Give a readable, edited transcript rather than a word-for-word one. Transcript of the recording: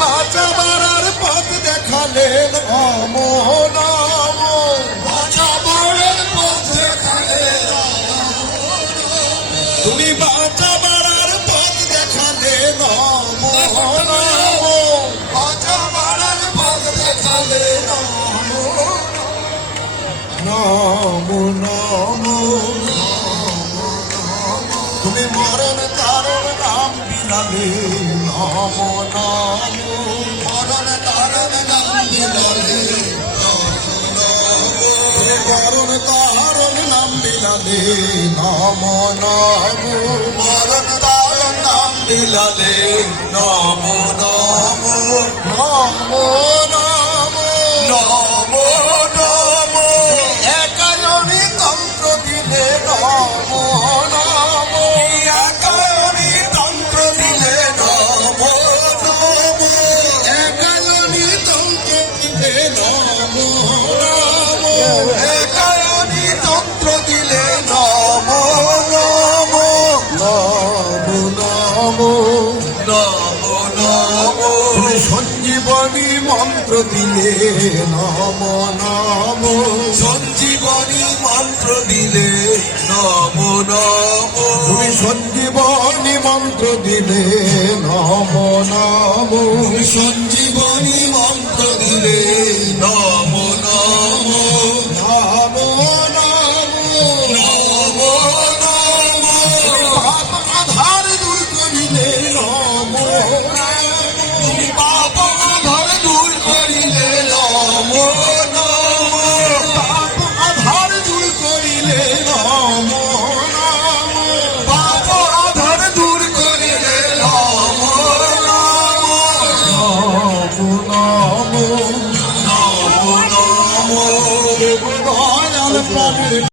বাঁচাবার পথ দেখালে নমো নমো, বাঁচাবার পথ দেখালে তুমি বাঁচাবার পথ দেখালে নমো নমো, বাঁচাবার পথ দেখালে নমো নমো নমো। তুমি মরণ তারণ নাম বিলালে নমো নমো, মরণ তারণ নাম বিলালে মরণ তারণ নাম বিলালে নমো নমো, মরণ তারণ নাম বিলালে নমো নমো নমো নমো নমো নমো। একায়নি তন্ত্র দিলে নমো নমো, একায়নি তন্ত্র দিলে নমো নমো, একায়নি তন্ত্র দিলে নমো নমো, একায়নি তন্ত্র দিলে নমো নমো নমো নমো নমো নমো। তুমি সঞ্জীবনী মন্ত্র দিলে নমো নমো, সঞ্জীবনী মন্ত্র দিলে নমো নমো। তুমি সঞ্জীবনী মন্ত্র দিলে নমো নমো, তুমি সঞ্জীবনী মন্ত্র দিলে নমো নমো নমো নমো নমো। পাপ আধার দূর করিলে নমো নমো, পাপ আধার দূর করিলে নমো নমো, পাপ আধার দূর করিলে নমো নমো, পাপ আধার দূর করিলে নমো নমো নমো নমো নমো নমো। দয়াল প্রাণের